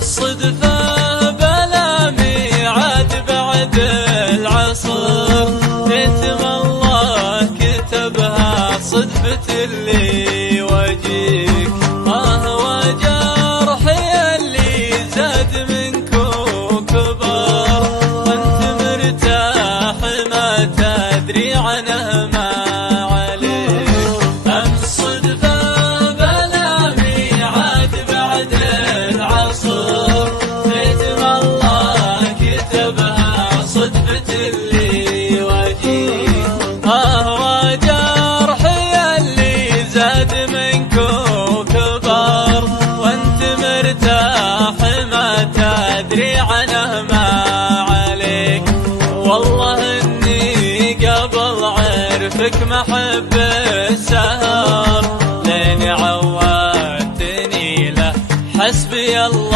صدفة بلا ميعاد بعد العصر، كتب الله كتبها صدفة اللي وجيك. هو جرحي اللي زاد منك وكبر، وانت مرتاح ما تدري عنه ما عليك. صدفة بلا ميعاد بعد العصر، كتب الله كتبها صدفة اللي وجيك. هو جرحي اللي زاد منك وكبر، وانت مرتاح ما تدري عنه ما عليك. والله اني قبل عرفك محب السهر، لين عودتني له حسبي الله.